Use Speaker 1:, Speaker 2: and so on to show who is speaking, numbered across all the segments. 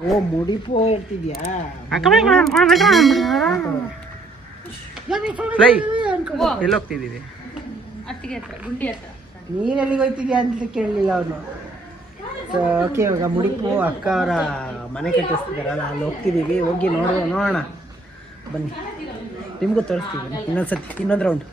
Speaker 1: ಓ ಮುಡಿಪು ಹೇಳ್ತಿದ್ಯಾ
Speaker 2: ಫ್ಲೈ ಎಲ್ಲಿ ಹೋಗ್ತಿದ್ದೀವಿ
Speaker 3: ಅತ್ತಿಗೆ ಹತ್ರ ಗುಂಡಿ ಹತ್ರ.
Speaker 1: ನೀನ್ ಎಲ್ಲಿಗೆ ಹೋಯ್ತಿದ್ಯಾ ಅಂತ ಕೇಳಲಿಲ್ಲ ಅವನು. ಸೊ ಓಕೆ ಇವಾಗ ಮುಡಿಪು ಅಕ್ಕ ಅವರ ಮನೆ ಕಟ್ಟಿಸ್ತಿದಾರಲ್ಲ ಅಲ್ಲಿ ಹೋಗ್ತಿದ್ದೀವಿ. ಹೋಗಿ ನೋಡುವ ನೋಡೋಣ. ಬನ್ನಿ. ನಿಮಗೂ ತೋರಿಸ್ತೀವಿ. ಇನ್ನೊಂದ್ಸತಿ ಇನ್ನೊಂದು ರೌಂಡ್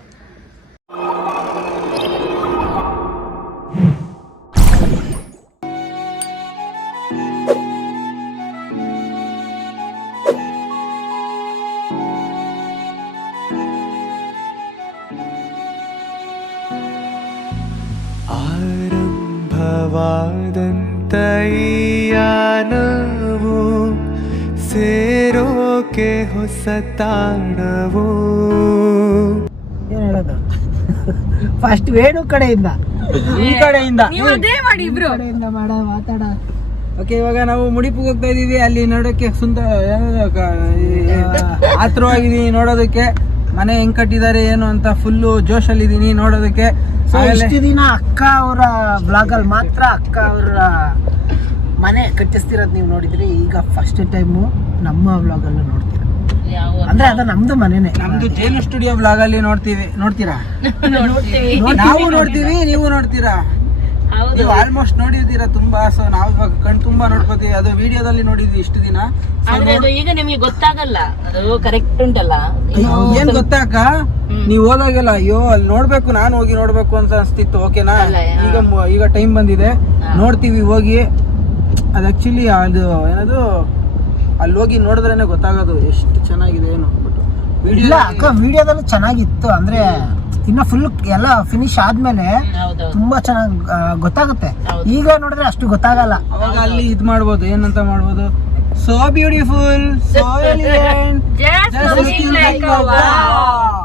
Speaker 4: ಆರಂಭವಾದಂತ ಈ ಯಾನವು ಸೇರೋಕೆ ಹೊಸ ತಾಣವು.
Speaker 1: ಏನು ಹೇಳೋದು? ಫಸ್ಟ್ ವೇಣು ಕಡೆಯಿಂದ.
Speaker 2: ಈ ಕಡೆಯಿಂದ.
Speaker 3: ನೀವು ಅದೇ ಮಾಡಿ ಇಬ್ರು.
Speaker 1: ಕಡೆಯಿಂದ ಮಾಡ ಮಾತಾಡ.
Speaker 2: ಓಕೆ ಇವಾಗ ನಾವು ಮುಡಿಪುಗೆ ಹೋಗ್ತಾ ಇದೀವಿ ಅಲ್ಲಿ ನೋಡೋಕೆ ಸುಂದರ ಆತ್ರವಾಗಿದೀವಿ ನೋಡೋದಕ್ಕೆ. ಮನೆ ಹೆಂಗ್ ಕಟ್ಟಿದ್ದಾರೆ ಏನು ಅಂತ ಫುಲ್ಲು ಜೋಶಲ್ಲಿ ಇದೀನಿ ನೋಡೋದಕ್ಕೆ.
Speaker 1: ಸೊ
Speaker 2: ಆಮೇಲೆ-
Speaker 1: ಇಷ್ಟು ದಿನ ಅಕ್ಕ ಅವರ ಬ್ಲಾಗಲ್ಲಿ ಮಾತ್ರ ಅಕ್ಕ ಅವರ ಮನೆ ಕಟ್ಟಿಸ್ತಿರೋದು ನೀವು ನೋಡಿದ್ರಿ ಈಗ ಫಸ್ಟ್ ಟೈಮು ನಮ್ಮ ಬ್ಲಾಗಲ್ಲೂ ನೋಡ್ತೀರಾ? ಅಂದ್ರೆ ಅದು ನಮ್ದು ಮನೆನೇ.
Speaker 2: ನಮ್ದು ಜೇನು ಸ್ಟುಡಿಯೋ ಬ್ಲಾಗ್ ಅಲ್ಲಿ ನೋಡ್ತೀವಿ ನೋಡ್ತೀರಾ? ನಾವು ನೋಡ್ತೀವಿ ನೀವು ನೋಡ್ತೀರಾ? ನೀವು ಆಲ್ಮೋಸ್ಟ್ ನೋಡಿದ್ದೀರಾ ತುಂಬಾ ಸೊ ನಾವು ಇವಾಗ ಕಣ್ ತುಂಬಾ ನೋಡ್ಕೋತೀವಿ. ಅದು ವಿಡಿಯೋದಲ್ಲಿ ನೋಡಿದ್ವಿ ಇಷ್ಟು ದಿನ. So
Speaker 3: ಆದ್ರೆ ಅದು ಈಗ ನಿಮ್ಗೆ ಗೊತ್ತಾಗಲ್ಲ. ಅದು ಕರೆಕ್ಟ್ ಉಂಟಲ್ಲ.
Speaker 2: ಅಯ್ಯೋ, ಏನ್ ಗೊತ್ತಾಕ ನೀವ್ ಹೋದಾಗೆಲ್ಲ ಅಯ್ಯೋ ಅಲ್ಲಿ ನೋಡ್ಬೇಕು ನಾನು ಹೋಗಿ ನೋಡ್ಬೇಕು ಅಂತ ಅನ್ಸ್ತಿತ್ತು ಓಕೆನಾ ಈಗ ಈಗ ಟೈಮ್ ಬಂದಿದೆ. ನೋಡ್ತೀವಿ ಹೋಗಿ. ಅದು ಆಕ್ಚುಲಿ ಅದು ಏನದು? ಅಲ್ಲಿ ಹೋಗಿ ನೋಡಿದ್ರೇನೆ ಗೊತ್ತಾಗೋದು ಎಷ್ಟು ಚೆನ್ನಾಗಿದೆ ಏನು
Speaker 1: ಅಕ್ಕ ವಿಡಿಯೋದಲ್ಲಿ ಚೆನ್ನಾಗಿತ್ತು ಅಂದ್ರೆ ಇನ್ನ ಫುಲ್ ಎಲ್ಲ ಫಿನಿಶ್ ಆದ್ಮೇಲೆ ತುಂಬಾ ಚೆನ್ನಾಗಿ ಗೊತ್ತಾಗುತ್ತೆ. ಈಗ ನೋಡಿದ್ರೆ ಅಷ್ಟು ಗೊತ್ತಾಗಲ್ಲ.
Speaker 2: ಅವಾಗ ಅಲ್ಲಿ ಇದ್ ಮಾಡ್ಬೋದು ಏನಂತ ಮಾಡ್ಬೋದು? So beautiful so elegant
Speaker 3: Just looking like a wow.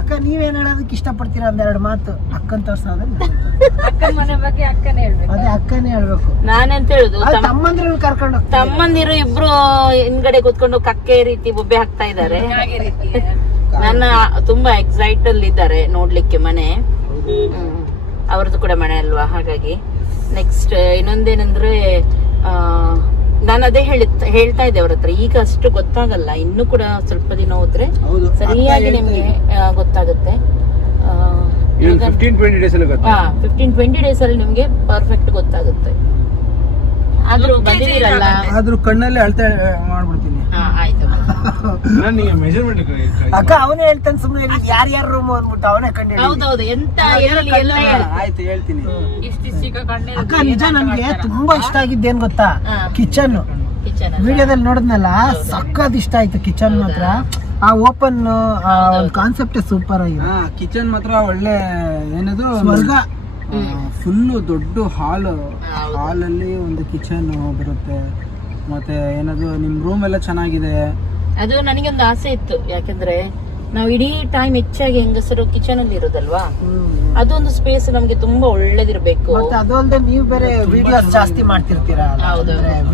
Speaker 1: ಅಕ್ಕ ನೀವೇನ್ ಹೇಳೋದಕ್ಕೆ ಇಷ್ಟಪಡ್ತೀರಾ ಒಂದೆರಡು ಮಾತು. ಅಕ್ಕನ್ ತೋರ್ಸೋದ್ರೆ
Speaker 3: ಅಕ್ಕನ ಮನೆ ಬಗ್ಗೆ ಅಕ್ಕನೇ ಹೇಳ್ಬೇಕು.
Speaker 1: ಅದೇ ಅಕ್ಕನೇ ಹೇಳ್ಬೇಕು.
Speaker 3: ನಾನಂತ ಹೇಳುದು
Speaker 1: ತಮ್ಮಂದಿರು ಕರ್ಕೊಂಡು.
Speaker 3: ತಮ್ಮಂದಿರು ಇಬ್ರು ಹಿಂದ್ಗಡೆ ಕೂತ್ಕೊಂಡು ಕಕ್ಕೆ ರೀತಿ ಬೊಬ್ಬೆ ಹಾಕ್ತಾ ಇದ್ದಾರೆ. ನನ್ನ ತುಂಬಾ ಎಕ್ಸೈಟ್ ಅಲ್ಲಿ ಇದ್ದಾರೆ ನೋಡ್ಲಿಕ್ಕೆ ಮನೆ. ಹ್ಮ್. ಅವ್ರದ್ದು ಕೂಡ ಮನೆ ಅಲ್ವಾ? ಹಾಗಾಗಿ ನೆಕ್ಸ್ಟ್ ಇನ್ನೊಂದೇನಂದ್ರೆ ನಾನು ಅದೇ ಹೇಳಿ ಹೇಳ್ತಾ ಇದ್ದೆ ಅವ್ರ ಹತ್ರ. ಈಗ ಅಷ್ಟು ಗೊತ್ತಾಗಲ್ಲ. ಇನ್ನು ಕೂಡ ಸ್ವಲ್ಪ ದಿನ ಹೋದ್ರೆ ಸರಿಯಾಗಿ ನಿಮ್ಗೆ ಗೊತ್ತಾಗುತ್ತೆ.
Speaker 4: ಫಿಫ್ಟೀನ್ ಟ್ವೆಂಟಿ ಡೇಸ್ ಅಲ್ಲಿ
Speaker 3: ನಿಮ್ಗೆ ಪರ್ಫೆಕ್ಟ್ ಗೊತ್ತಾಗುತ್ತೆ. ಆದ್ರೂ ಬಂದಿರಲ್ಲ
Speaker 2: ಆದ್ರೂ ಕಣ್ಣಲ್ಲಿ ಅಳ್ತಾ ಮಾಡ್ಬಿಡ್ತೀನಿ.
Speaker 3: ಹಾ ಆಯ್ತು.
Speaker 4: ನನಗೆ ಮೆಜರ್ಮೆಂಟ್
Speaker 1: ಅಕ್ಕ ಅವನೇ ಹೇಳ್ತಾನೆ ಸುಮ್ಮನೆ ಯಾರ್ಯಾರ ರೂಮ್ ಅಂದ್ಬಿಟ್ಟು ಅವನೇ ಕಂಡು
Speaker 3: ಹೌದೌದು ಎಂತ ಎಲ್ಲಿ ಎಲ್ಲ ಹೇಳು.
Speaker 2: ಆಯ್ತು ಹೇಳ್ತೀನಿ.
Speaker 1: ಅಕ್ಕ ನಿಜ ನನ್ಗೆ ತುಂಬಾ ಇಷ್ಟ ಆಗಿದ್ದೇನ್ ಗೊತ್ತಾ. ಕಿಚನ್.
Speaker 3: ಕಿಚನ್
Speaker 1: ವಿಡಿಯೋದಲ್ಲಿ ನೋಡಿದ್ನಲ್ಲ ಸಕ್ಕತ್ ಇಷ್ಟ ಆಯ್ತು ಕಿಚನ್ ಮಾತ್ರ. ಆ ಓಪನ್ ಒಂದು ಕಾನ್ಸೆಪ್ಟ್ ಸೂಪರ್ ಆಗಿದೆ.
Speaker 2: ಹಾ ಕಿಚನ್ ಮಾತ್ರ ಒಳ್ಳೆ ಏನದು?
Speaker 1: ಸ್ವರ್ಗ.
Speaker 2: ಫುಲ್ಲು ದೊಡ್ಡ ಹಾಲ್
Speaker 3: ಹಾಲ್
Speaker 2: ಹಾಲಲ್ಲಿ ಒಂದು ಕಿಚನ್ ಬರುತ್ತೆ. ಮತ್ತೆ ಏನದು ನಿಮ್ ರೂಮ್ ಎಲ್ಲ ಚೆನ್ನಾಗಿದೆ?
Speaker 3: ಅದು ನನಗೆ ಒಂದು ಆಸೆ ಇತ್ತು. ಯಾಕಂದ್ರೆ ನಾವು ಇಡೀ ಟೈಮ್ ಹೆಚ್ಚಾಗಿ ಹೆಂಗಸರು ಕಿಚನ್ ಅಲ್ಲಿ ಇರೋದಲ್ವಾ? ಅದೊಂದು ಸ್ಪೇಸ್ ನಮ್ಗೆ ತುಂಬಾ ಒಳ್ಳೇದಿರ್ಬೇಕು.
Speaker 1: ಮತ್ತೆ ಅದು ಅಲ್ಲದೆ ನೀವು ಬೇರೆ ವಿಡಿಯೋಸ್ ಜಾಸ್ತಿ ಮಾಡ್ತಿರ್ತೀರಾ.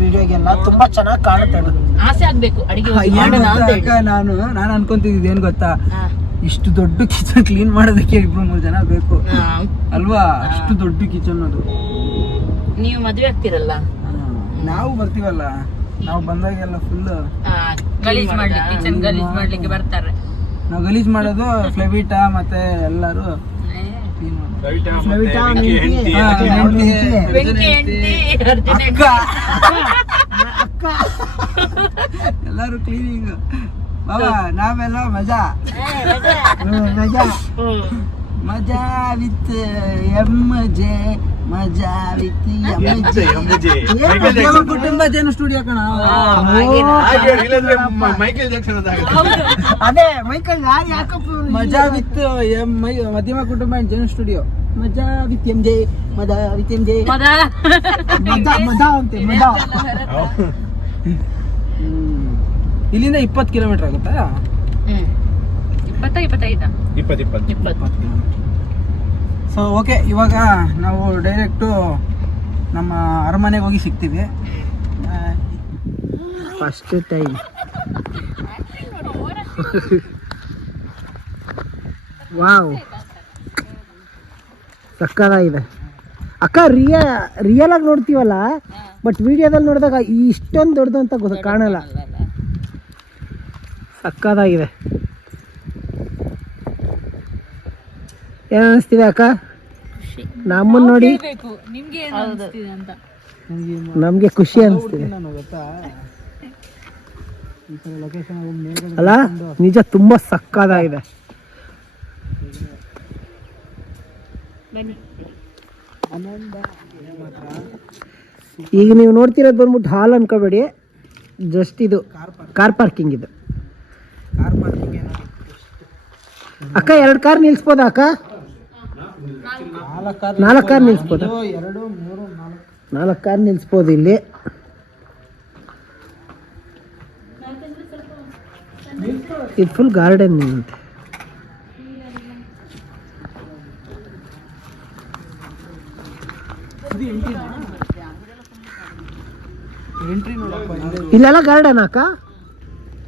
Speaker 1: ವಿಡಿಯೋಗೆಲ್ಲ ತುಂಬಾ ಚೆನ್ನಾಗಿ ಕಾಣುತ್ತೆ
Speaker 3: ಆಸೆ ಆಗ್ಬೇಕು. ಅಡಿಗೆ ಹೋಗಿ
Speaker 2: ಏನ್ ಗೊತ್ತಾ ನಾನು? ನಾನು ಅನ್ಕೊಂತಿದ್ದೆ ಏನ್ ಗೊತ್ತಾ. ಇಷ್ಟು ದೊಡ್ಡ ಕಿಚನ್ ಕ್ಲೀನ್ ಮಾಡೋದಕ್ಕೆ ಇಬ್ರು ಮೂರು ಜನ ಬೇಕು. ಅಲ್ವಾ? ಅಷ್ಟು ದೊಡ್ಡ ಕಿಚನ್ ಅದು.
Speaker 3: ನೀವು ಮದ್ವೆ ಆಗ್ತಿರಲ್ಲ?
Speaker 2: ನಾವು ಬರ್ತೀವಲ್ಲ? ನಾವು ಬಂದಾಗೆಲ್ಲ ಫುಲ್
Speaker 3: ಗಲೀಜ್ ಮಾಡ್ಲಿಕ್ಕೆ ಕಿಚನ್ ಗಲೀಜ್ ಮಾಡ್ಲಿಕ್ಕೆ ಬರ್ತಾರೆ.
Speaker 2: ನಾವು ಗಲೀಜ್ ಮಾಡೋದು ಫ್ಲೆವಿಟಾ ಮತ್ತೆ ಎಲ್ಲರೂ ಎಲ್ಲಾರು ಕ್ಲೀನಿಂಗ್ ನಾವೆಲ್ಲ ಮಜಾ.
Speaker 1: ಮಜಾ.
Speaker 2: ಮಜಾ ವಿತ್ ಎಂ ಜೆ ಮಜಾ ವಿತ್ ಕುಟುಂಬ ಜನ ಸ್ಟುಡಿಯೋ ಕಣ.
Speaker 4: ಮೈಕೆಲ್ ಜಾಕ್ಸನ್ ಅಂತ
Speaker 1: ಅದೇ ಮೈಕಲ್ ಯಾರು ಯಾಕಪ್ಪ
Speaker 2: ಮಜಾ ವಿತ್ ಎಂ ಮೈ ಮಧ್ಯಮ ಕುಟುಂಬ ಜನ ಸ್ಟುಡಿಯೋ ಮಜಾ ವಿತ್ ಎಂ ಜೆ ಮಜಾ ವಿತ್ ಎಂ ಜೆ
Speaker 1: ಮಜಾ ಮಜಾ ಅಂತೆ ಮದ
Speaker 2: ಇಲ್ಲಿಂದ ಇಪ್ಪತ್ತು ಕಿಲೋಮೀಟರ್ ಆಗುತ್ತಾ?
Speaker 3: ಇಪ್ಪತ್ತ ಇಪ್ಪತ್ತೈದ?
Speaker 4: ಇಪ್ಪತ್ತು ಇಪ್ಪತ್ತು.
Speaker 3: ಇಪ್ಪತ್ತು.
Speaker 2: ಸೊ ಓಕೆ ಇವಾಗ ನಾವು ಡೈರೆಕ್ಟು ನಮ್ಮ ಅರಮನೆಗೆ ಹೋಗಿ ಸಿಗ್ತೀವಿ.
Speaker 1: ಫಸ್ಟ್ ಟೈಮ್ ವಾವ್ ಸಕ್ಕದಾಗಿದೆ ಅಕ್ಕ ರಿಯ ರಿಯಲ್ ಆಗಿ ನೋಡ್ತೀವಲ್ಲ? ಬಟ್ ವಿಡಿಯೋದಲ್ಲಿ ನೋಡಿದಾಗ ಇಷ್ಟೊಂದು ದೊಡ್ಡದು ಅಂತ ಗೊತ್ತ ಕಾಣಲ್ಲ. ಸಕ್ಕದಾಗಿದೆ ಏನಿಸ್ತಿದೆ ಅನಿಸ್ತಿದೆ ಅಕ್ಕ? ನಮ್ಮನ್ನ ನೋಡಿ ನಮ್ಗೆ ಖುಷಿ ಅನಿಸ್ತಿದೆ. ಅಲ್ಲ ನಿಜ ತುಂಬಾ ಸಕ್ಕದಾಗಿದೆ. ಈಗ ನೀವು ನೋಡ್ತಿರೋದು ಬಂದ್ಬಿಟ್ಟು ಹಾಲ್ ಅನ್ಕೋಬೇಡಿ. ಜಸ್ಟ್ ಇದು ಕಾರ್ ಪಾರ್ಕಿಂಗ್ ಇದು. ಅಕ್ಕ ಎರಡು ಕಾರ್ ನಿಲ್ಸ್ಬೋದಾ ಅಕ್ಕ?
Speaker 2: ನಾಲ್ಕು ಕಾರ್
Speaker 1: ನಿಲ್ಸ್ಬೋದಾ.
Speaker 2: ಎರಡು ಮೂರು ನಾಲ್ಕು.
Speaker 1: ಕಾರ್ ನಿಲ್ಸ್ಬೋದು ಇಲ್ಲಿ. ಇದು ಫುಲ್ ಗಾರ್ಡನ್ ಅಂತೆ ಇಲ್ಲೆಲ್ಲ ಗಾರ್ಡನ್ ಅಕ್ಕ?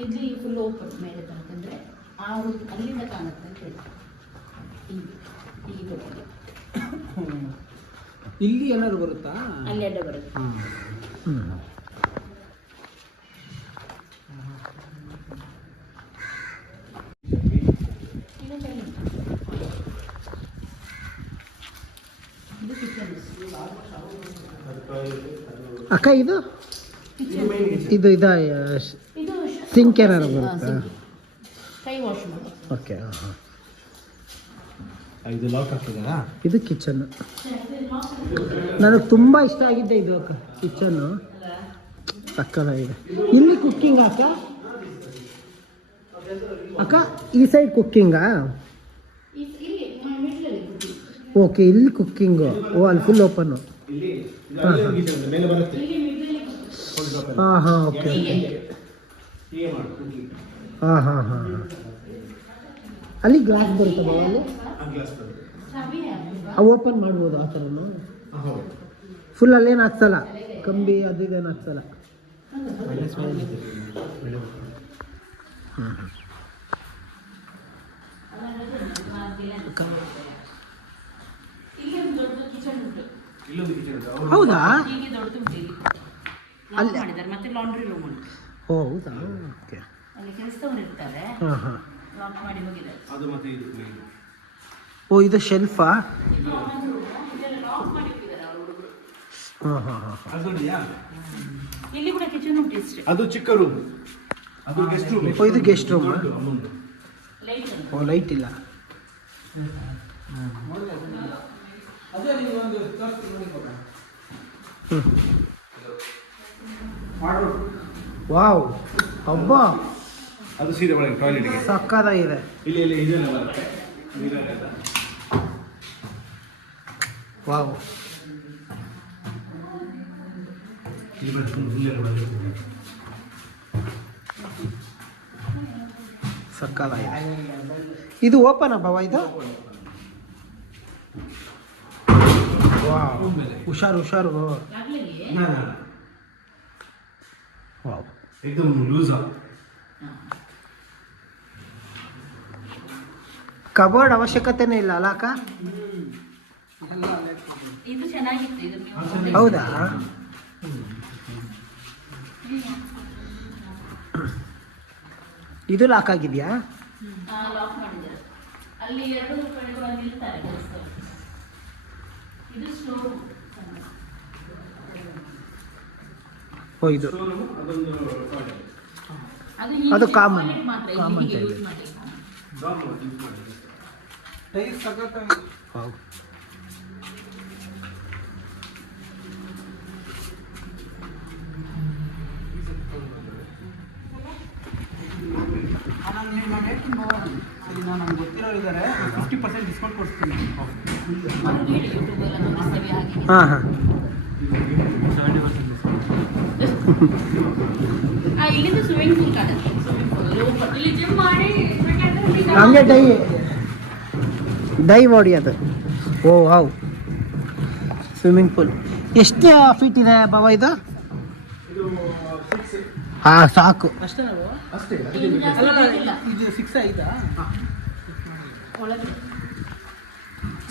Speaker 1: ಇಲ್ಲಿ
Speaker 3: ಫುಲ್ ಓಪನ್ ಮೇಲೆ ತನಕ ಅಂದ್ರೆ ಆ ಅಲ್ಲಿಂದ ಕಾಣುತ್ತೆ ಅಂತ ಹೇಳಿ. ಹೀಗೆ ಹೀಗೆ ಹೋಗಿ.
Speaker 2: ಇಲ್ಲಿ ಏನಾದ್ರು ಬರುತ್ತಾ?
Speaker 3: ಅಲ್ಲಿ ಅಡ್ಡ ಬರುತ್ತೆ.
Speaker 1: ಅಕ್ಕ ಇದು? ಇದ ಇದು ಸಿಂಕ್ ಏನಾರು ಬರುತ್ತಾ?
Speaker 3: ಕೈ ವಾಶ್ ಮಾಡಿ
Speaker 1: ಓಕೆ ಹಾಂ ಹಾಂ.
Speaker 4: ಇದು ಲಾಕ್ ಆಗ್ತದಾ
Speaker 1: ಇದು ಕಿಚನ್ ನನಗೆ ತುಂಬ ಇಷ್ಟ ಆಗಿದೆ ಇದು ಅಕ್ಕ. ಕಿಚನ್ನು ಸಕ್ಕದಾಗಿದೆ ಇಲ್ಲಿ ಕುಕ್ಕಿಂಗ್ ಅಕ್ಕ? ಅಕ್ಕ ಈ ಸೈಡ್ ಕುಕ್ಕಿಂಗಾ ಓಕೆ ಇಲ್ಲಿ ಕುಕ್ಕಿಂಗು ಓ ಅಲ್ಲಿ ಫುಲ್ ಓಪನ್ನು
Speaker 4: ಹಾಂ ಬರುತ್ತೆ.
Speaker 1: ಹಾಂ ಹಾಂ ಓಕೆ ಓಕೆ ಹಾಂ ಹಾಂ ಹಾಂ ಹಾಂ. ಅಲ್ಲಿ ಗ್ಲಾಸ್ ಬರುತ್ತೆ ಬಾವ ಅಲ್ಲಿ?
Speaker 4: ಆ ಗ್ಲಾಸ್ ಬರುತ್ತೆ.
Speaker 1: ಓಪನ್ ಮಾಡ್ಬೋದು ಆ ಥರನು
Speaker 4: ಹೌದು.
Speaker 1: ಫುಲ್ ಅಲ್ಲೇನು ಹಾಕ್ಸಲ್ಲ? ಕಂಬಿ ಅದು ಇದೇನು ಹಾಕ್ಸಲ್ಲ? ಹೌದಾ?
Speaker 3: ಅಲ್ಲಿ ಮತ್ತೆ ಲಾಂಡ್ರಿ ರೂಮ್ ಉಂಟು.
Speaker 1: ಓ ಹೌದಾ? ಓಕೆ.
Speaker 3: ಅಲ್ಲಿ ಕೆಲಸದವರು ಇರ್ತಾರೆ.
Speaker 1: ಹಾಂ ಹಾಂ.
Speaker 3: ಲಾಕ್ ಮಾಡಿ ಹೋಗಿದ್ದಾರೆ
Speaker 4: ಅದು ಮತ್ತೆ ಇದು ಇದು.
Speaker 1: ಓ ಇದು ಶೆಲ್ಫಾ
Speaker 3: ಇದೆಲ್ಲ ಲಾಕ್ ಮಾಡಿ ಹೋಗಿದ್ದಾರೆ ಅವರು ಹುಡುಗರು.
Speaker 1: ಹಾಂ ಹಾಂ ಹಾಂ
Speaker 4: ಅದು ಇದೆಯಾ?
Speaker 3: ಇಲ್ಲಿ ಕೂಡ ಕಿಚನ್ ಉಂಟು ಇಷ್ಟೇ.
Speaker 4: ಅದು ಚಿಕ್ಕ ರೂಮ್ ಅದು ಗೆಸ್ಟ್ ರೂಮ್
Speaker 1: ಓ ಇದು ಗೆಸ್ಟ್ ರೂಮ್
Speaker 3: ಲೈಟ್
Speaker 1: ಓ ಲೈಟ್ ಇಲ್ಲ.
Speaker 2: ಅದೇ
Speaker 1: ವಾವ್ ಹಬ್ಬ
Speaker 4: ಅದು ಸೀದಾ ಒಳಗೆ ಟಾಯ್ಲೆಟ್ಗೆ
Speaker 1: ಸಕ್ಕದಾಗಿದೆ
Speaker 4: ಇಲ್ಲಿ ಇಲ್ಲಿ ಇದೆಲ್ಲ ಬರುತ್ತೆ.
Speaker 1: ವಾವ್.
Speaker 4: ಇಲ್ಲಿ ಬರ್ಕೊಂಡು ಇಲ್ಲೆಲ್ಲ ಬರುತ್ತೆ
Speaker 1: ಸಕ್ಕದಾಗಿದೆ ಇದು ಓಪನ್ ಅಬ್ಬವ ಇದು? ವಾವ್. ಹುಷಾರು ಹುಷಾರು. ವಾವ್.
Speaker 4: एकदम लूज
Speaker 1: ಕಬೋರ್ಡ್ ಅವಶ್ಯಕತೆನೇ ಇಲ್ಲ ಅಲ್ಲ ಅಕ್ಕ
Speaker 3: ಇದು ಚೆನ್ನಾಗಿತ್ತು ಇದು ನೀವು
Speaker 1: ಹೌದಾ ಇದು ಲಾಕ್ ಆಗಿದೆಯಾ
Speaker 3: ಲಾಕ್ ಮಾಡಿದ್ದಾರೆ ಅಲ್ಲಿ ಎರಡು ಕಡೆಗಳು ಅಲ್ಲಿ ಇರ್ತಾರೆ ಕೆಲಸದವರು ಇದು ಸ್ಟೋರ್
Speaker 2: ನಾನು ನಾನು ಹೇಳ್ತೀನಿ ಕಾಮನ್ ಸರಿ ನಾನು ನಮ್ಗೆ ಗೊತ್ತಿರೋರು ಇದ್ದಾರೆ ಫಿಫ್ಟಿ ಪರ್ಸೆಂಟ್ ಡಿಸ್ಕೌಂಟ್
Speaker 3: ಹಾಗೆ
Speaker 1: ಹಾಂ ಹಾಂ.
Speaker 3: ಇಲ್ಲಿಂದ ಸ್ವಿಮ್ಮಿಂಗ್ ಪೂಲ್ ಸ್ವಿಮ್ಮಿಂಗ್ ಪೂಲ್ ಇಲ್ಲಿ ಜಿಮ್ ಮಾಡಿ ಬೇಕಾದ್ರೆ
Speaker 1: ಡೈ ಡೈ ಡೈ ಅದು. ಓ ಹೌ ಸ್ವಿಮ್ಮಿಂಗ್ ಪೂಲ್ ಎಷ್ಟು ಫೀಟ್ ಇದೆ ಬಾಬಾ ಇದು? ಹಾಂ ಸಾಕು.
Speaker 2: ಅಷ್ಟೇ. ಇದು ಸಿಕ್ಸ್ ಆಯ್ತಾ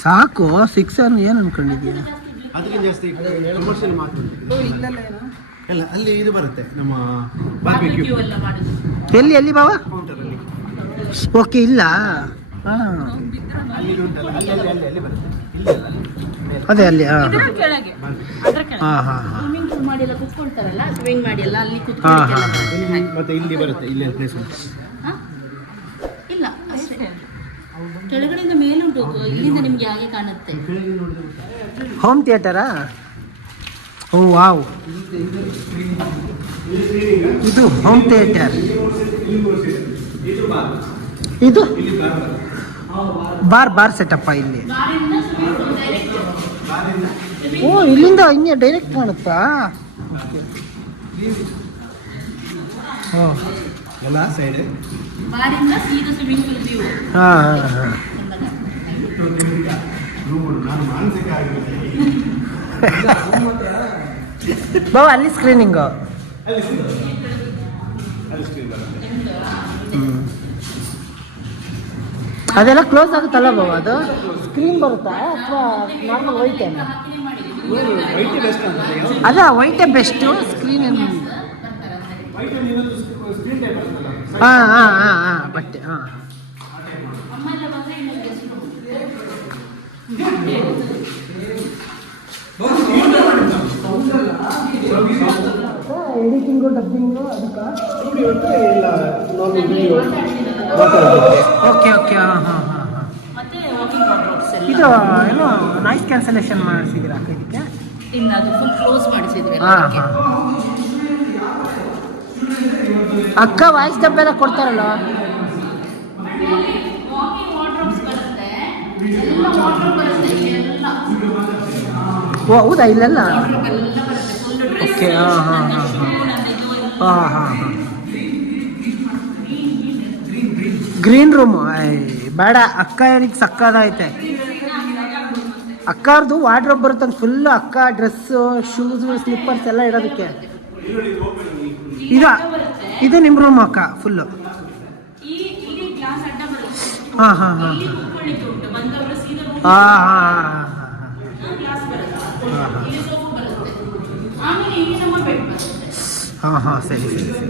Speaker 1: ಸಾಕು ಸಿಕ್ಸ್ ಏನು ಅನ್ಕೊಂಡಿದ್ದೀಯ?
Speaker 4: ಅದಕ್ಕಿಂತ ಜಾಸ್ತಿ ಅಲ್ಲ ಅಲ್ಲಿ ಇದು ಬರುತ್ತೆ ನಮ್ಮ
Speaker 3: ಬಾರ್ಬಿಕ್ಯೂ ಎಲ್ಲ
Speaker 1: ಎಲ್ಲಿ ಎಲ್ಲಿ ಬಾಬಾ
Speaker 4: ಕೌಂಟರ್ ಅಲ್ಲಿ.
Speaker 1: ಓಕೆ ಇಲ್ಲ. ಹಾಂ
Speaker 4: ಅಲ್ಲಿ ಉಂಟಲ್ಲ ಅಲ್ಲಿ ಅಲ್ಲಿ ಅಲ್ಲಿ ಅಲ್ಲಿ ಬರುತ್ತೆ. ಇಲ್ಲ ಅಲ್ಲ. ಅಲ್ಲಿ ಮೇಲೆ.
Speaker 1: ಅದೇ ಅಲ್ಲಿ ಹಾಂ ಹಾಂ ಹಾಂ.
Speaker 4: ಮತ್ತೆ ಇಲ್ಲಿ ಬರುತ್ತೆ ಇಲ್ಲಿ ಪ್ಲೇಸ್ ಉಂಟು.
Speaker 3: ಹಾ? ಇಲ್ಲ ಅಷ್ಟೇ. ಕೆಳಗಡೆಯಿಂದ ಮೇಲುಂಟು ಇಲ್ಲಿಂದ ನಿಮಗೆ ಹಾಗೆ ಕಾಣುತ್ತೆ.
Speaker 1: ಹೋಮ್ ಥಿಯೇಟರಾ ಓ ವಾವ್ ಇದು ಹೋಮ್ ಥಿಯೇಟರ್ ಇದು ಬಾರ್ ಬಾರ್ ಸೆಟಪ್ಪ ಇಲ್ಲಿ ಓ ಇಲ್ಲಿಂದ ಹಿಂಗೆ ಡೈರೆಕ್ಟ್ ಕಾಣುತ್ತಾ ಓ
Speaker 4: ಎಲ್ಲ ಸೈಡ್
Speaker 3: ಬಾರಿಂದ ಸೀದಾ ಸ್ವಿಮ್ಮಿಂಗ್ ಪೂಲ್ ವ್ಯೂ
Speaker 1: ಹಾಂ ಹಾಂ ಹಾಂ
Speaker 4: ನಾನು ಮಾನಸಿಕ ಆಗಿರುತ್ತೆ
Speaker 1: ಬಾವ ಅಲ್ಲಿ ಸ್ಕ್ರೀನಿಂಗು
Speaker 4: ಅಲ್ಲಿ. ಅಲ್ಲಿ
Speaker 1: ಅದೆಲ್ಲ ಕ್ಲೋಸ್ ಆಗುತ್ತಲ್ಲ ಬಾವ ಅದು? ಸ್ಕ್ರೀನ್ ಬರುತ್ತಾ? ಅಥವಾ ನಾರ್ಮಲ್ ವೈಟ್ ಅದ ವೈಟೇ ಬೆಸ್ಟು ಸ್ಕ್ರೀನ್
Speaker 4: ಅಲ್ಲಿ
Speaker 1: ಹಾಂ ಹಾಂ ಹಾಂ ಹಾಂ ಬಟ್ಟೆ ಹಾಂ
Speaker 3: ಅಮ್ಮ ಎಲ್ಲ ಬಂದ್ರೆ ಇನ್ನೊಂದು guest room.
Speaker 1: Dubbing okay okay ಹಾಂ ಹಾಂ ಹಾಂ ಹಾಂ.
Speaker 3: ಮತ್ತೆ ವಾಕಿಂಗ್ ವಾರ್ಡ್ರೋಬ್ಸ್ ಎಲ್ಲ.
Speaker 1: ಇದು ಏನು ನಾಯ್ಸ್ ಕ್ಯಾನ್ಸಲೇಷನ್ ಮಾಡಿಸಿದ್ದೀರಾ ಇದಕ್ಕೆ
Speaker 3: ಇಲ್ಲ ಅದು ಫುಲ್ ಕ್ಲೋಸ್ ಮಾಡಿಸಿದ್ರೆ
Speaker 1: ಹಾಂ ಹಾಂ. ಅಕ್ಕ ವಾಯ್ಸ್ ಡಬ್ಬೆಲ್ಲ ಕೊಡ್ತಾರಲ್ಲ? ಓ ಹೌದಾ ಇಲ್ಲೆಲ್ಲ? ಓಕೆ ಹಾ, ಹಾ, ಹಾ, ಹಾ. ಹಾಂ ಹಾಂ. ಹಾಂ ಗ್ರೀನ್ ರೂಮು ಬೇಡ. ಅಕ್ಕ ಏನಿಗೆ ಸಕ್ಕದಾಯ್ತೆ. ಅಕ್ಕಾರ್ದು ವಾರ್ಡ್ರೋಬ್ ಬರುತ್ತೆ ಫುಲ್ಲು ಅಕ್ಕ ಡ್ರೆಸ್ಸು ಶೂಸು ಸ್ಲಿಪ್ಪರ್ಸ್ ಎಲ್ಲ ಇಡೋದಕ್ಕೆ. ಇದು ಇದು ನಿಮ್ಮ ರೂಮ್ ಅಕ್ಕ ಫುಲ್ಲು ಹಾಂ ಹಾಂ ಹಾಂ
Speaker 3: ಹಾಂ. ಹಾ ಹಾ room
Speaker 1: ಹಾಂ ಹಾಂ. ಹಾಂ ಹಾಂ ಹಾಂ ಸರಿ ಸರಿ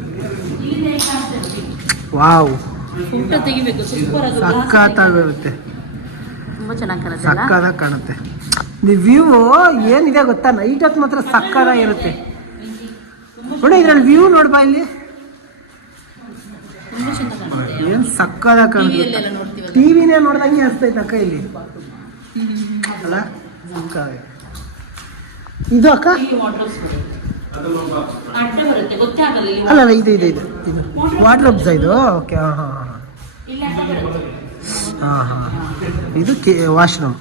Speaker 1: ವಾವ್.
Speaker 3: ಫೋಟೋ ತೆಗಿಬೇಕು ಸೂಪರ್ ಅದು
Speaker 1: ಸಕ್ಕತ್ತಾಗಿರುತ್ತೆ
Speaker 3: ತುಂಬಾ ಚೆನ್ನಾಗಿ ಕಾಣುತ್ತೆ ಅಲ್ಲ?
Speaker 1: ಸಕ್ಕದಾಗಿ ಕಾಣುತ್ತೆ. ನೀವು ವ್ಯೂ ಏನಿದೆ ಗೊತ್ತಾ? ನೈಟ್ ಹೊತ್ತು ಮಾತ್ರ ಸಕ್ಕದಾಗಿರುತ್ತೆ ನೋಡಿ ಇದ್ರಲ್ಲಿ ವ್ಯೂ ನೋಡ್ಬಾ ಇಲ್ಲಿ.
Speaker 3: ತುಂಬಾ ಚೆನ್ನಾಗಿ ಕಾಣುತ್ತೆ.
Speaker 1: ಏನ್ ಸಕ್ಕದಾಗಿ ಕಾಣುತ್ತೆ
Speaker 3: ಟಿವಿಯಲ್ಲೆಲ್ಲ ನೋಡ್ತೀವಲ್ಲ?
Speaker 1: ಟಿವಿನೇ ನೋಡ್ದಂಗೆ ಅನಿಸ್ತೈತೆ ಅಕ್ಕ ಇಲ್ಲಿ. ಅಲ್ಲ? ಸಕ್ಕದಾಗಿ ಇದು ಅಕ್ಕ?
Speaker 3: ಬರುತ್ತೆ ಅಡ್ಡ ಬರುತ್ತೆ
Speaker 1: ಅಲ್ಲ ಅಲ್ಲ ಇದು ಇದು ಇದು ಇದು. ವಾಟ್ರೋಬ್ಸ್ ಇದು? ಓಕೆ ಹಾಂ ಹಾಂ ಹಾಂ.
Speaker 3: ಬರುತ್ತೆ.
Speaker 1: ಹಾಂ ಹಾಂ. ಇದು ಕೆ ವಾಶ್ರೂಮ್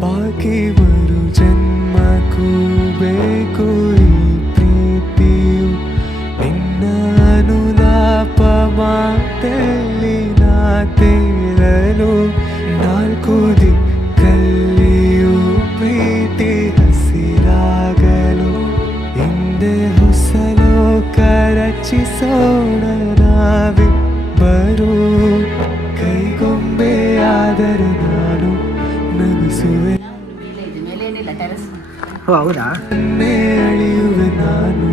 Speaker 5: ಬಾಕಿ ಬರು ಜನ್ಮಕ್ಕೂ ಹೌದಾ? ಅಳೆಯುವೆ ನಾನು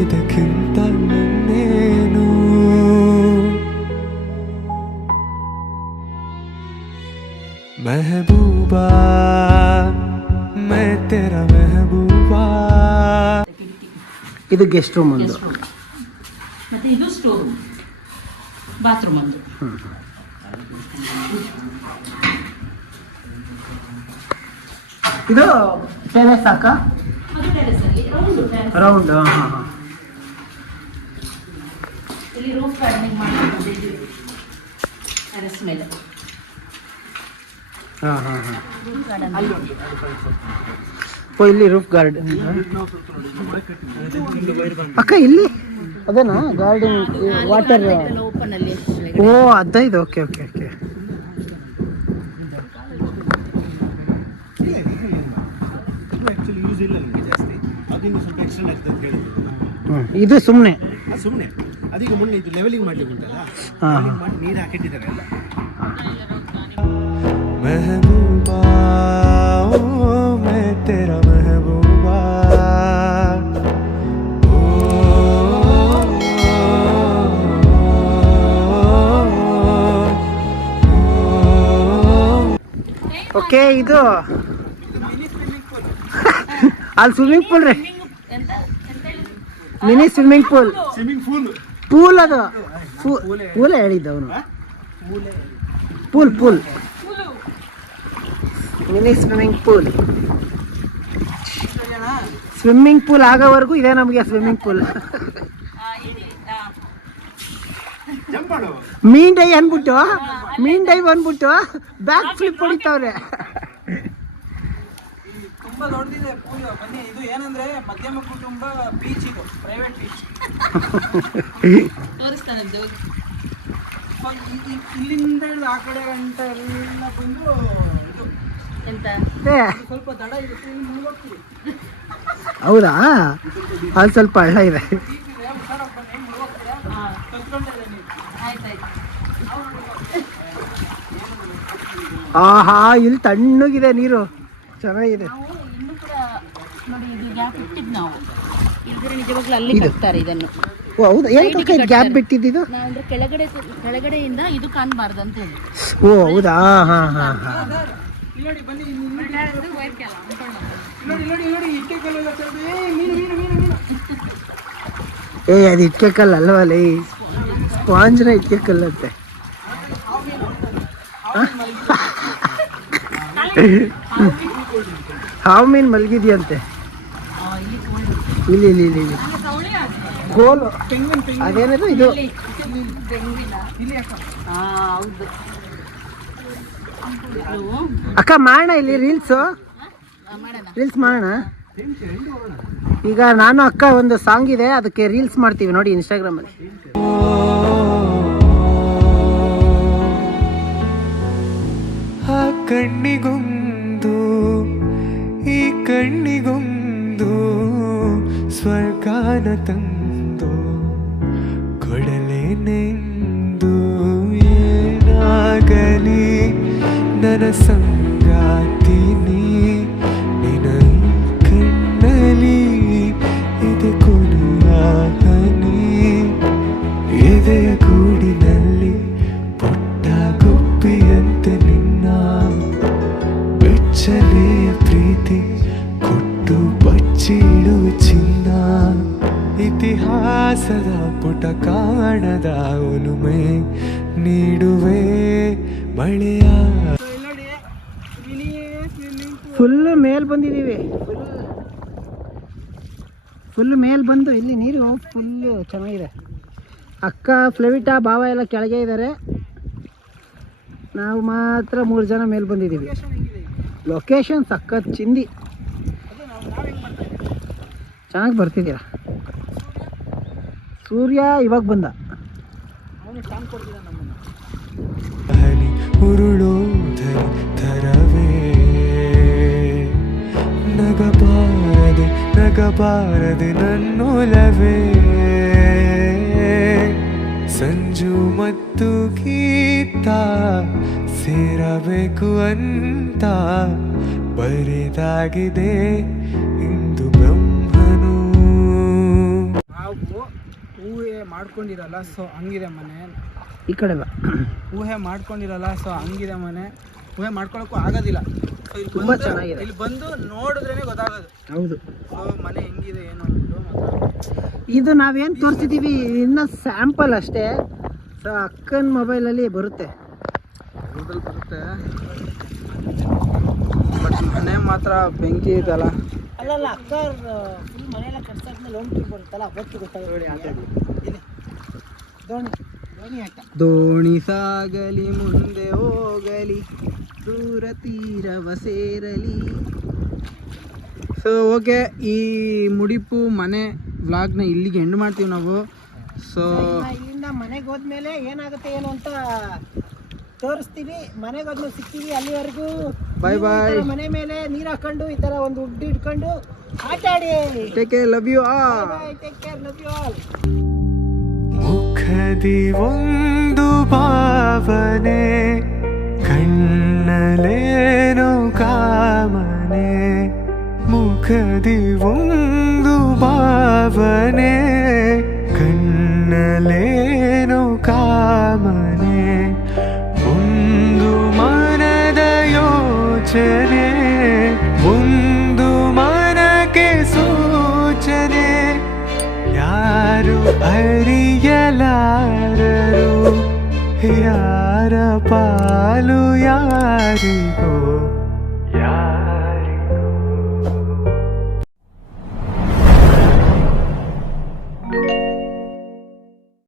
Speaker 5: ಇದಕ್ಕಿಂತ ನಿನ್ನೇನು ಮೆಹಬೂಬಾ ಮೈ ತೆರ ಮೆಹಬೂಬಾ.
Speaker 1: ಇದು ಗೆಸ್ಟ್ ರೂಮ್ ಒಂದು.
Speaker 3: ಮತ್ತೆ ಇದು ಸ್ಟೋರ್ ರೂಮ್ ಬಾತ್ರೂಮ್ ಒಂದು
Speaker 1: ಇದು ಟೆರೆಸ್ ಸಾಕ?
Speaker 3: ರೌಂಡ್
Speaker 1: ಹಾಂ ಹಾಂ ಹಾಂ.
Speaker 3: ಇಲ್ಲಿ ರೂಫ್ ಗಾರ್ಡನಿಂಗ್ ಮಾಡ್ಕೊಂಡು ಟೆರೆಸ್ ಮೇಲೆ.
Speaker 1: ಹಾಂ ಹಾಂ ಹಾಂ. ಓ ಇಲ್ಲಿ ರೂಫ್ ಗಾರ್ಡನ್ ಅಕ್ಕ ಇಲ್ಲಿ? ಅದೇನಾ? ಗಾರ್ಡನ್ ವಾಟರ್ ಓ ಅದ ಇದು okay okay okay
Speaker 4: actually use ಇಲ್ಲ ನಮಗೆ ಜಾಸ್ತಿ ಅದಿನ್ನು ಸ್ವಲ್ಪ ಎಕ್ಸ್ಟೆಂಡ್ ಆಗ್ತದೆ ಅಂತ ಹೇಳಿದ್ರು
Speaker 1: ಹ್ಞೂ ಇದು ಸುಮ್ಮನೆ
Speaker 4: ಅದು ಸುಮ್ಮನೆ ಅದೀಗ ಮೊನ್ನೆ ಇದು ಲೆವೆಲಿಂಗ್ ಮಾಡ್ಲಿಕ್ಕೆ ಉಂಟಲ್ಲ
Speaker 1: ಹಾ, ಹಾ.
Speaker 4: leveling ಮಾಡಿ ನೀರು ಹಾಕಿಟ್ಟಿದ್ದಾರೆ ಎಲ್ಲ
Speaker 5: महबूबा ओ मैं तेरा महबूबा ओ,
Speaker 1: ಓಕೆ ಇದು ಅಲ್ಲಿ ಸ್ವಿಮ್ಮಿಂಗ್ ಪೂಲ್ ರೀ. Mini swimming pool
Speaker 4: swimming pool
Speaker 1: pool ಅದು. ಪೂಲೇ ಹೇಳಿದ್ದ ಅವನು. Pool pool mini swimming pool swimming pool ಆಗೋವರೆಗೂ ಇದೆ ನಮಗೆ ಸ್ವಿಮ್ಮಿಂಗ್ ಪೂಲ್ ಮೀನ್ ಡೈ ಅನ್ಬಿಟ್ಟು ಮೀನ್ ಡೈ ಬಂದ್ಬಿಟ್ಟು? ಬ್ಯಾಕ್ ಫ್ಲಿಪ್ ಹೊಡಿತಾವ್ರೆ.
Speaker 2: ತುಂಬಾ ದೊಡ್ಡದಿದೆ ಪೂಜೆ. ಬನ್ನಿ ಇದು ಏನಂದ್ರೆ ಮಧ್ಯಮ ಕುಟುಂಬ ಬೀಚ್ ಇದು ಪ್ರೈವೇಟ್ ಬೀಚ್
Speaker 3: ತೋರಿಸ್ತಾನಂತೆ
Speaker 2: ಇಲ್ಲಿಂದ ಆ ಕಡೆ ಗಂಟ ಎಲ್ಲ ಬಂದು ಇದು.
Speaker 3: ಎಂತ?
Speaker 1: ಏ,
Speaker 2: ಸ್ವಲ್ಪ ದಡ ಇರುತ್ತೆ ಇಲ್ಲಿ ಮುಳುಗೋಗ್ತೀವಿ.
Speaker 1: ಹೌದಾ? ಅಲ್ಲಿ ಸ್ವಲ್ಪ ಹಳ್ಳ ಇದೆ. ಆಹಾ ಇಲ್ಲಿ ತಣ್ಣಗಿದೆ ನೀರು. ಚೆನ್ನಾಗಿದೆ
Speaker 3: ನಾವು ಇನ್ನು ಕೂಡ ನೋಡಿ ಇದು ಗ್ಯಾಪ್ ಇಟ್ಟಿದ್ದು ನಾವು ಇಲ್ದಿರ ನಿಜವಾಗ್ಲೂ ಅಲ್ಲಿ ಕಟ್ತಾರೆ ಇದನ್ನು
Speaker 1: ಓ ಹೌದಾ ಏನಕ್ಕೆ ಗ್ಯಾಪ್ ಬಿಟ್ಟಿದ್ದು
Speaker 3: ಕೆಳಗಡೆ ಕೆಳಗಡೆಯಿಂದ ಇದು ಕಾಣಬಾರ್ದು ಅಂತ ಹೇಳಿ.
Speaker 1: ಓ ಹೌದಾ? ಹಾ ಹಾ ಹಾ
Speaker 2: ಇಟ್ಟೆ ಏ
Speaker 1: ಅದು ಇಟ್ಕೆ ಕಲ್ಲು ಅಲ್ವಲ್ಲ ಸ್ಪಾಂಜ್ನ ಇಟ್ಕೆ ಕಲ್ಲಂತೆ. ಹಾವು ಮೀನು ಮಲಗಿದ್ಯಂತೆ. ಇಲ್ಲಿ ಇಲ್ಲಿ ಇಲ್ಲಿ ಇಲ್ಲಿ. ಗೋಲು. ಅದೇನದು ಇದು?
Speaker 2: ಇಲ್ಲಿ ಅಕ್ಕ
Speaker 3: ಹಾ ಹೌದು.
Speaker 1: ಅಕ್ಕ ಮಾಡೋಣ ಇಲ್ಲಿ ರೀಲ್ಸು ರೀಲ್ಸ್ ಮಾಡೋಣ ಈಗ ನಾನು ಅಕ್ಕ ಒಂದು ಸಾಂಗ್ ಇದೆ ಅದಕ್ಕೆ ರೀಲ್ಸ್ ಮಾಡ್ತೀವಿ ನೋಡಿ ಇನ್ಸ್ಟಾಗ್ರಾಮ್
Speaker 5: ಅಲ್ಲಿ. ಕಣ್ಣಿಗೊಂದು ಈ ಕಣ್ಣಿಗೊಂದು ಸ್ವರ್ಗಾನ ತಂದು ಕೊಡಲೇನೆಂದು ಏನಾಗಲಿ ನನ್ನ ಇತಿಹಾಸದ ಪುಟ ಕಾಣದ ಉನುಮೆ ನೀಡುವೆ ಮಳೆಯ.
Speaker 1: ಫುಲ್ ಮೇಲ್ ಬಂದಿದ್ದೀವಿ ಫುಲ್ ಮೇಲ್ ಬಂದು ಇಲ್ಲಿ ನೀರು ಫುಲ್ಲು ಚೆನ್ನಾಗಿದೆ. ಅಕ್ಕ, ಫ್ಲೆವಿಟಾ ಬಾವ ಎಲ್ಲ ಕೆಳಗೆ ಇದ್ದಾರೆ ನಾವು ಮಾತ್ರ ಮೂರು ಜನ ಮೇಲೆ ಬಂದಿದ್ದೀವಿ ಲೊಕೇಶನ್ ಸಖತ್ ಚಿಂದಿ. ಚೆನ್ನಾಗಿ ಬರ್ತಿದ್ದೀರಾ? ಸೂರ್ಯ ಇವಾಗ ಬಂದ.
Speaker 5: ಉರುಳೋಧರಿ ತರವೇ. ನಗಬಾರದೆ ನಗಬಾರದೆ ನನ್ನೊಲವೇ. ಸಂಜು ಮತ್ತು ಗೀತ ಸೇರಬೇಕು ಅಂತ ಬರೆದಾಗಿದೆ
Speaker 2: ಊಹೆ ಮಾಡ್ಕೊಂಡಿರಲ್ಲ ಸೊ ಹಂಗಿದೆ ಮನೆ.
Speaker 1: ಈ ಕಡೆ ಬಾ.
Speaker 2: ಊಹೆ ಮಾಡ್ಕೊಂಡಿರಲ್ಲ ಸೊ ಹಂಗಿದೆ ಮನೆ. ಊಹೆ ಮಾಡ್ಕೊಳಕ್ಕೂ ಆಗೋದಿಲ್ಲ. ಸೊ ಇಲ್ಲಿ
Speaker 1: ತುಂಬಾ
Speaker 2: ಬಂದು-
Speaker 1: ಚೆನ್ನಾಗಿದೆ.
Speaker 2: ಇಲ್ಲಿ ಬಂದು ನೋಡಿದ್ರೇನೆ ಗೊತ್ತಾಗೋದು.
Speaker 1: ಹೌದು.
Speaker 2: ಸೊ ಮನೆ ಹೆಂಗಿದೆ ಏನು ಅಂದ್ಬಿಟ್ಟು
Speaker 1: ಇದು ನಾವೇನು ತೋರಿಸಿದೀವಿ? ಇನ್ನ ಸ್ಯಾಂಪಲ್ ಅಷ್ಟೇ. ಸೊ ಅಕ್ಕನ ಮೊಬೈಲಲ್ಲಿ ಬರುತ್ತೆ.
Speaker 2: ಊರಲ್ಲಿ ಬರುತ್ತೆ. ಬಟ್ ಮನೆ ಮಾತ್ರ ಬೆಂಕಿ ಇದಲ್ಲ
Speaker 1: ಅಲ್ಲಲ್ಲ ಅಕ್ಕ ಫುಲ್ ಮನೆಯೆಲ್ಲ ಕಟ್ಸಾದ್ಮೇಲೆ ಹೋಮ್ ಟೂರ್ ಬರುತ್ತಲ್ಲ ಅವತ್ತು ಗೊತ್ತಾಗುತ್ತೆ ನೋಡಿ ದೋಣಿ ದೋಣಿ
Speaker 2: ದೋಣಿ ಸಾಗಲಿ ಮುಂದೆ ಹೋಗಲಿ ದೂರ ತೀರವ ಸೇರಲಿ. ಸೊ ಓಕೆ ಈ ಮುಡಿಪು ಮನೆ ವ್ಲಾಗ್ನ ಇಲ್ಲಿಗೆ ಎಂಡ್ ಮಾಡ್ತೀವಿ ನಾವು. ಸೊ
Speaker 1: ಇಲ್ಲಿಂದ ಮನೆಗೆ ಹೋದ್ಮೇಲೆ ಏನಾಗುತ್ತೆ ಏನು ಅಂತ ತೋರಿಸ್ತೀವಿ ಮನೆಗೆ ಅದನ್ನ ಸಿಗ್ತೀವಿ ಅಲ್ಲಿವರೆಗೂ ಬಾಯ್
Speaker 2: bye.
Speaker 1: ಮನೆ ಮೇಲೆ ನೀರು ಹಾಕೊಂಡು ಈ ತರ ಒಂದು ಉಡ್ಡು ಇಟ್ಕೊಂಡು ಆಟ ಆಡಿ
Speaker 2: ಟೇಕ್ ಕೇರ್ ಲವ್ ಯು ಆ
Speaker 1: take care love you all
Speaker 5: ಮುಖದಿ ಒಂದು ಭಾವನೆ ಕಣ್ಣಲೇನು ಕಾಮನೆ. ಮುಖದಿ ಒಂದು ಭಾವನೆ ಯಾರ ಪಾಲು ಯಾರಿಗೋ ಯಾರ?